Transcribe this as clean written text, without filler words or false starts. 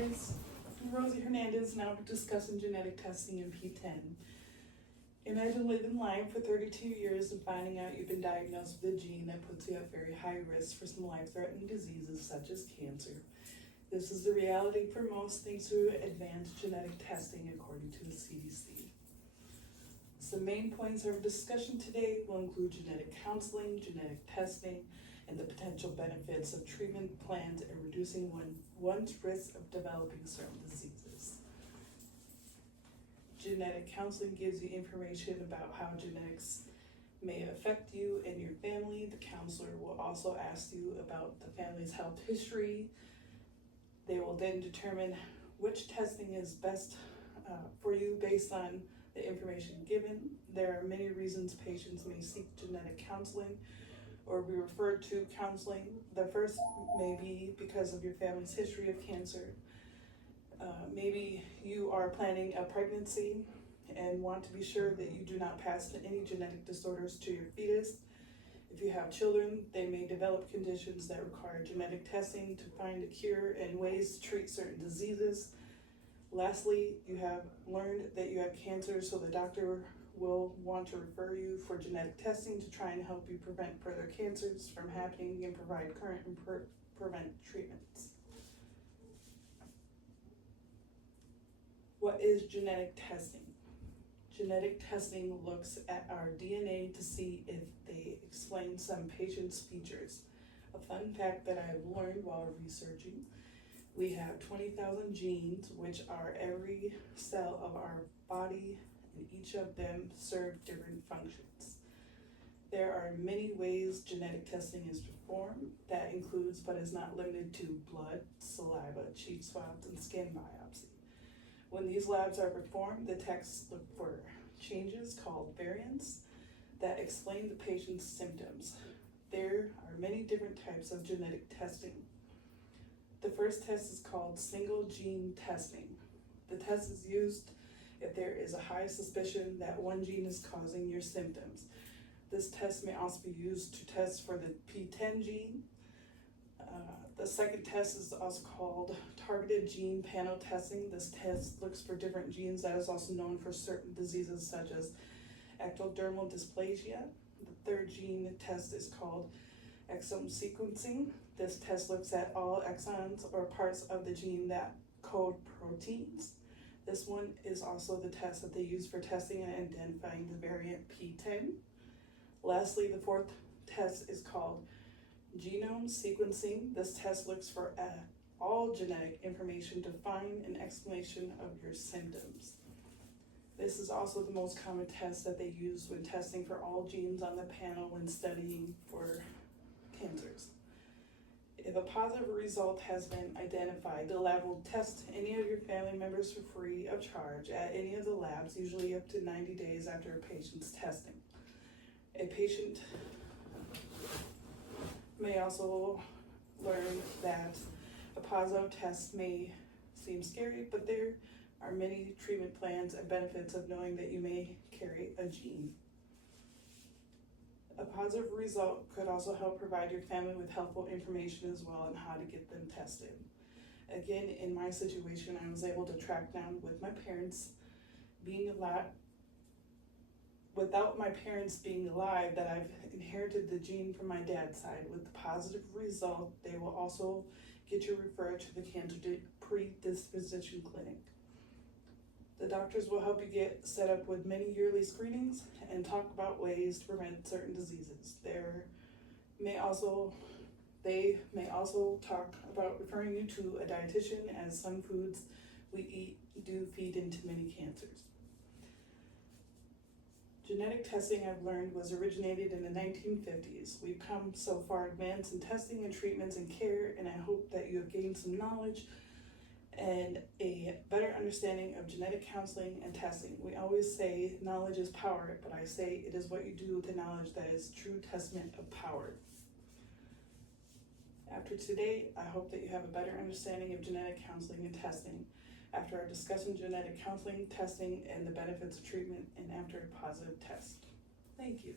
guys, I'm Rosie Hernandez, now discussing genetic testing in Pten. Imagine living life for 32 years and finding out you've been diagnosed with a gene that puts you at very high risk for some life-threatening diseases such as cancer. This is the reality for most thanks to advanced genetic testing according to the CDC. Some main points of discussion today will include genetic counseling, genetic testing, and the potential benefits of treatment plans and reducing one's risk of developing certain diseases. Genetic counseling gives you information about how genetics may affect you and your family. The counselor will also ask you about the family's health history. They will then determine which testing is best for you based on the information given. There are many reasons patients may seek genetic counseling or be referred to counseling. The first may be because of your family's history of cancer. Maybe you are planning a pregnancy and want to be sure that you do not pass any genetic disorders to your fetus. If you have children, they may develop conditions that require genetic testing to find a cure and ways to treat certain diseases. Lastly, you have learned that you have cancer, so the doctor will want to refer you for genetic testing to try and help you prevent further cancers from happening and provide current and prevent treatments. What is genetic testing? Genetic testing looks at our DNA to see if they explain some patient's features. A fun fact that I've learned while researching: we have 20,000 genes, which are every cell of our body, and each of them serve different functions. There are many ways genetic testing is performed. That includes, but is not limited to, blood, saliva, cheek swabs, and skin biopsy. When these labs are performed, the techs look for changes called variants that explain the patient's symptoms. There are many different types of genetic testing. The first test is called single gene testing. The test is used if there is a high suspicion that one gene is causing your symptoms. This test may also be used to test for the Pten gene. The second test is also called targeted gene panel testing. This test looks for different genes that is also known for certain diseases such as ectodermal dysplasia. The third gene test is called exome sequencing. This test looks at all exons or parts of the gene that code proteins. This one is also the test that they use for testing and identifying the variant Pten. Lastly, the fourth test is called genome sequencing. This test looks for all genetic information to find an explanation of your symptoms. This is also the most common test that they use when testing for all genes on the panel when studying for cancers. If a positive result has been identified, the lab will test any of your family members for free of charge at any of the labs, usually up to 90 days after a patient's testing. A patient may also learn that a positive test may seem scary, but there are many treatment plans and benefits of knowing that you may carry a gene. A positive result could also help provide your family with helpful information as well on how to get them tested. Again, in my situation, I was able to track down with my parents being alive, without my parents being alive, that I've inherited the gene from my dad's side. With the positive result, they will also get you referred to the cancer predisposition clinic. The doctors will help you get set up with many yearly screenings and talk about ways to prevent certain diseases. They may also talk about referring you to a dietitian, as some foods we eat do feed into many cancers. Genetic testing, I've learned, was originated in the 1950s. We've come so far advanced in testing and treatments and care, and I hope that you have gained some knowledge and a better understanding of genetic counseling and testing. We always say knowledge is power, but I say it is what you do with the knowledge that is true testament of power. After today, I hope that you have a better understanding of genetic counseling and testing after our discussing genetic counseling, testing, and the benefits of treatment, and after a positive test. Thank you.